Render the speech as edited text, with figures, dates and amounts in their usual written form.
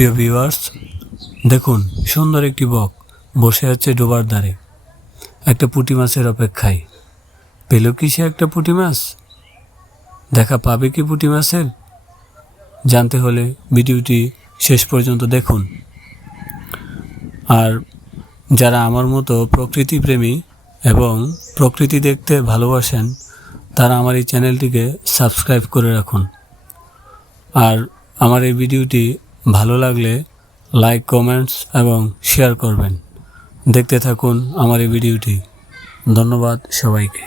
প্রিয় ভিউয়ার্স, দেখুন সুন্দর একটি বক বসে আছে ডোবার ধারে একটা পুঁটি মাছের অপেক্ষায়। পেল কি সে একটা পুঁটি মাছ? দেখা পাবে কি পুঁটি মাছের? জানতে হলে ভিডিওটি শেষ পর্যন্ত দেখুন। আর যারা আমার মতো প্রকৃতি প্রেমী এবং প্রকৃতি দেখতে ভালোবাসেন তারা আমার এই চ্যানেলটিকে সাবস্ক্রাইব করে রাখুন। আর আমার এই ভিডিওটি ভালো লাগলে লাইক, কমেন্টস এবং শেয়ার করবেন। দেখতে থাকুন আমার এই ভিডিওটি। ধন্যবাদ সবাইকে।